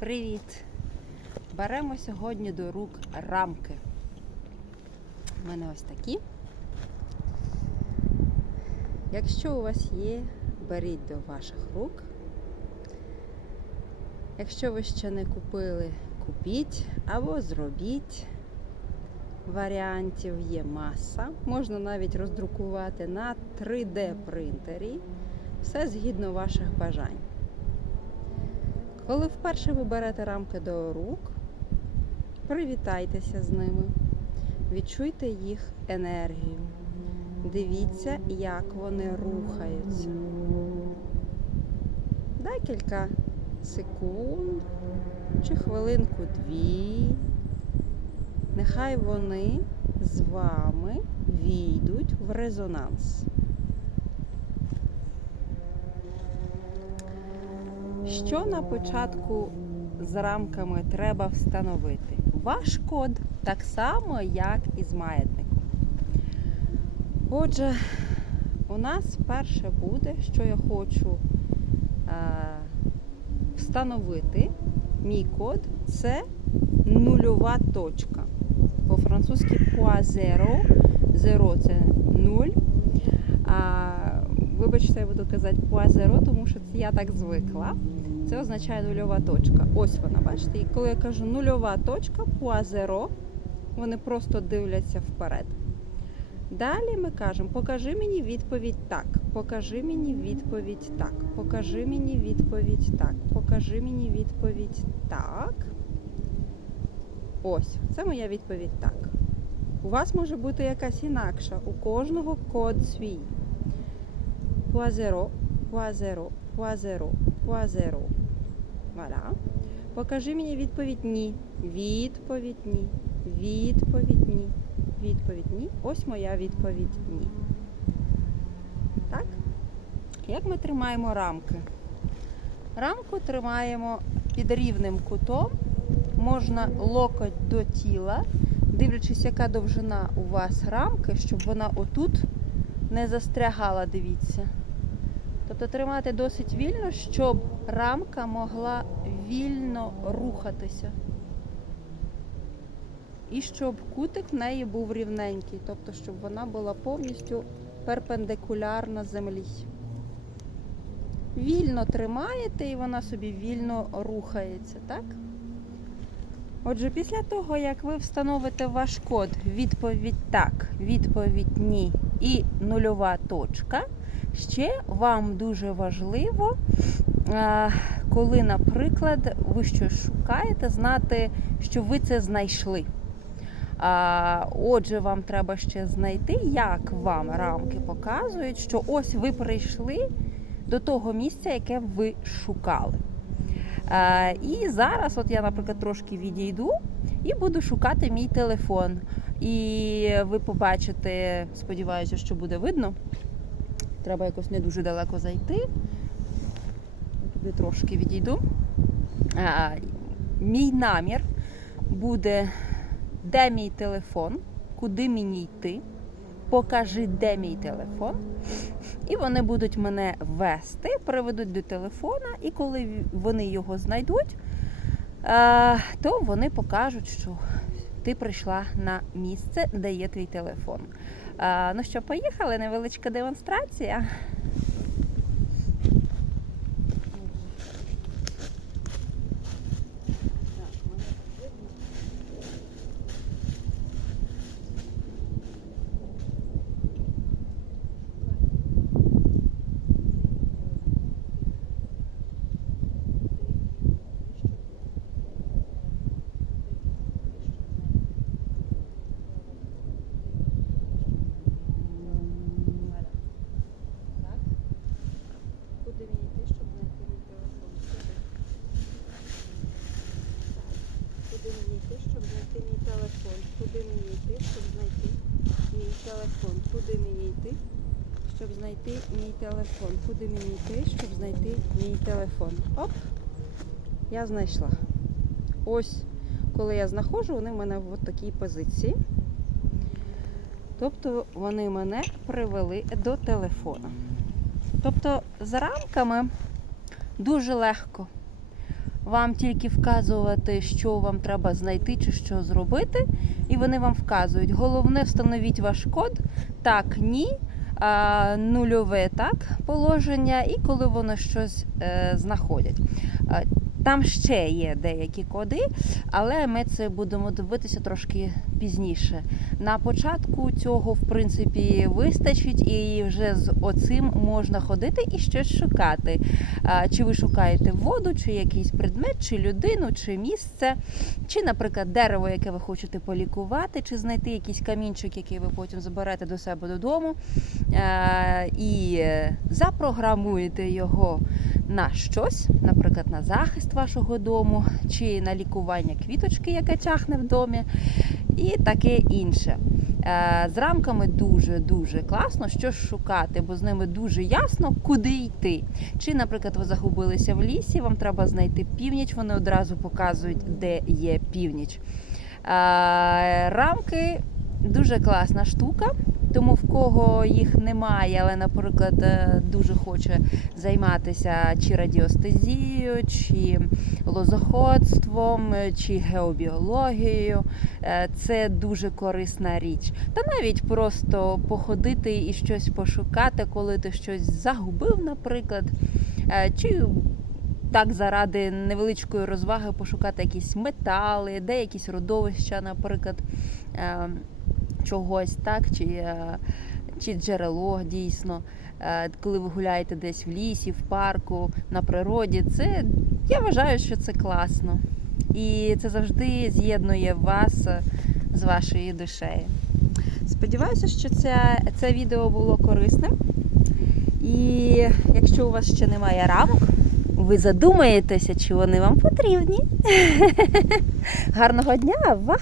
Привіт! Беремо сьогодні до рук рамки. У мене ось такі. Якщо у вас є, беріть до ваших рук. Якщо ви ще не купили, купіть або зробіть. Варіантів є маса. Можна навіть роздрукувати на 3D принтері. Все згідно ваших бажань. Коли вперше ви берете рамки до рук, привітайтеся з ними, відчуйте їх енергію. Дивіться, як вони рухаються. Декілька секунд чи хвилинку-дві. Нехай вони з вами війдуть в резонанс. Що на початку з рамками треба встановити? Ваш код так само, як і з маятником. Отже, у нас перше буде, що я хочу е, встановити мій код це нульова точка. По-французьки point zero. Zero це 0. А, вибачте, я буду казати point zero, тому що це я так звикла. Це означає нульова точка. Ось вона, бачите? І коли я кажу нульова точка, zero, вони просто дивляться вперед. Далі ми кажемо, покажи мені відповідь так, покажи мені відповідь так, покажи мені відповідь так, покажи мені відповідь так. Ось, це моя відповідь так. У вас може бути якась інакша, у кожного код свій. Пуазеро, пуазеро, пуазеро, пуазеро. Voilà. Покажи мені відповідь ні. Відповідь ні. Відповідь ні. Відповідь ні. Ось моя відповідь ні. Так? Як ми тримаємо рамки? Рамку тримаємо під рівним кутом. Можна локоть до тіла, дивлячись, яка довжина у вас рамки, щоб вона отут не застрягала, дивіться. Тобто тримати досить вільно, щоб рамка могла вільно рухатися. І щоб кутик в неї був рівненький, тобто, щоб вона була повністю перпендикулярна землі. Вільно тримаєте і вона собі вільно рухається, так? Отже, після того, як ви встановите ваш код відповідь так, відповідь ні і нульова точка, ще вам дуже важливо, е, коли, наприклад, ви щось шукаєте, знати, що ви це знайшли. А, Отже, вам треба ще знайти, як вам рамки показують, що ось ви прийшли до того місця, яке ви шукали. Е, І зараз, от я, наприклад, трошки відійду і буду шукати мій телефон. І ви побачите, сподіваюся, що буде видно. Треба якось не дуже далеко зайти. Туди трошки відійду. Е, Мій намір буде, де мій телефон, куди мені йти. Покажи, де мій телефон. І вони будуть мене вести, приведуть до телефона, і коли вони його знайдуть, е, то вони покажуть, що ти прийшла на місце, де є твій телефон. Е, Ну що, поїхали? Невеличка демонстрація. Куди мені йти, щоб знайти мій телефон? Куди мені йти, щоб знайти мій телефон? Куди мені йти, щоб знайти мій телефон? Куди мені йти, щоб знайти мій телефон? Куди мені йти, щоб знайти мій телефон? Оп! Я знайшла. Ось, коли я знаходжу, вони в мене в такій позиції. Тобто вони мене привели до телефона. Тобто з рамками дуже легко. Вам тільки вказувати, що вам треба знайти чи що зробити, і вони вам вказують. Головне, встановіть ваш код, так, ні, а, нульове так положення, і коли вони щось е, знаходять. Там ще є деякі коди, але ми це будемо дивитися трошки пізніше. На початку цього, в принципі, вистачить, і вже з оцим можна ходити і щось шукати. Чи ви шукаєте воду, чи якийсь предмет, чи людину, чи місце, чи, наприклад, дерево, яке ви хочете полікувати, чи знайти якийсь камінчик, який ви потім заберете до себе додому, і е, запрограмуєте його на щось, наприклад, на захист вашого дому, чи на лікування квіточки, яка чахне в домі, і таке інше. Е, З рамками дуже-дуже класно, що шукати, бо з ними дуже ясно, куди йти. Чи, наприклад, ви загубилися в лісі, вам треба знайти північ, вони одразу показують, де є північ. Е, Рамки дуже класна штука. Тому в кого їх немає, але, наприклад, е, дуже хоче займатися чи радіостезією, чи лозоходством, е, чи геобіологією, е, це дуже корисна річ. Та навіть просто походити і щось пошукати, коли ти щось загубив, наприклад, чи так заради невеличкої розваги пошукати якісь метали, де якісь родовища, наприклад. Чогось, так, чи, е, чи джерело дійсно. Е, Коли ви гуляєте десь в лісі, в парку, на природі, це я вважаю, що це класно. І це завжди з'єднує вас е, з вашою душею. Сподіваюся, що це, це відео було корисним. І якщо у вас ще немає рамок, ви задумаєтеся, чи вони вам потрібні. Гарного дня! Вах!